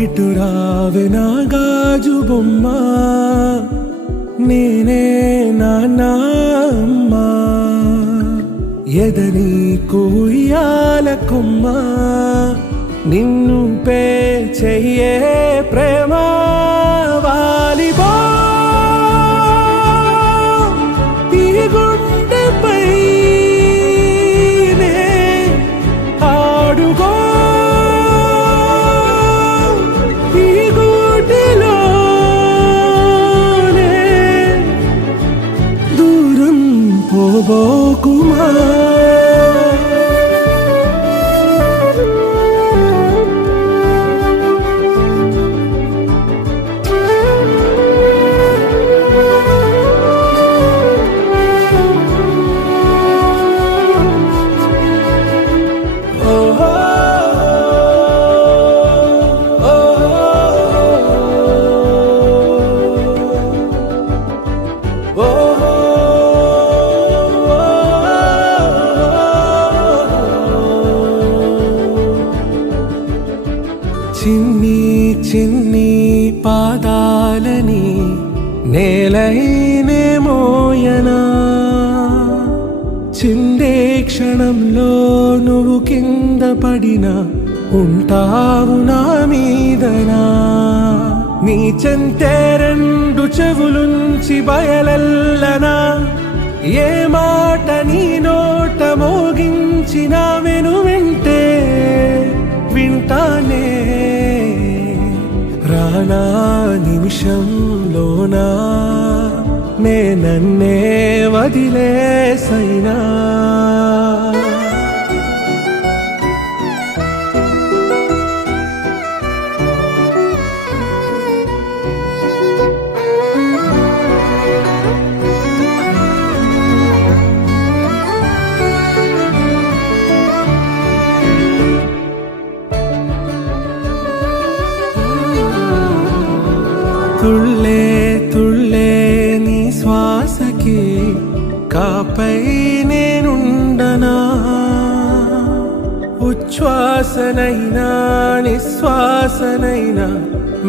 ఇటు రావే నా గాజు బొమ్మ, నేనే నాన్న అమ్మ. ఎదని కుయ్యాల కొమ్మ, నిన్ను పే చెయ్యే ప్రేమ వాలిబో. ఈ గుండెపై ఆడుగో, ఈ గుడిలోనే దూరం పోబోకుమా. చిన్ని చిన్ని పాదాలని నేలైనే మోయనా, చిందే క్షణంలో నువ్వు కింద పడినా ఉంటావు నా మీదనా. నీ చెంతే రెండు చెవులుంచి బయలెల్లనా, ఏ మాట నీ నోట మోగించిన వెను వింటే వింటానే. రానా నిమిషంలోనా నే నన్నే వదిలేసైనా. తుళ్ళే తుళ్ళే నీ శ్వాసకి కాపై నేనుండనా, ఉచ్ఛ్వాసనైనా నిశ్వాసనైనా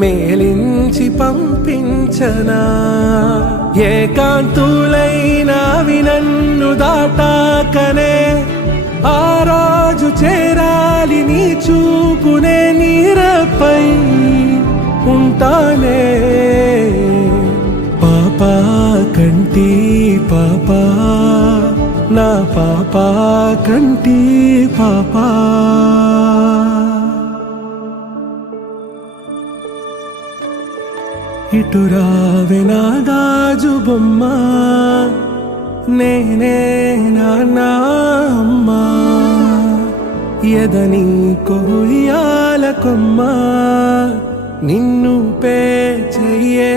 మేలించి పంపించనా. ఏకాంతులైనా నన్ను దాటాకనే ఆ రోజు చేరాలి నీ చూపునే నీరపై ఉంటానే. పాపా కంటి పాపా, నా పాపా కంటి పాపా. ఇటు రావే నా గాజు బొమ్మ, నేనే నాన్న అమ్మ. ఎదని కొయ్యాల కొమ్మ, నిన్ను పే చెయ్యే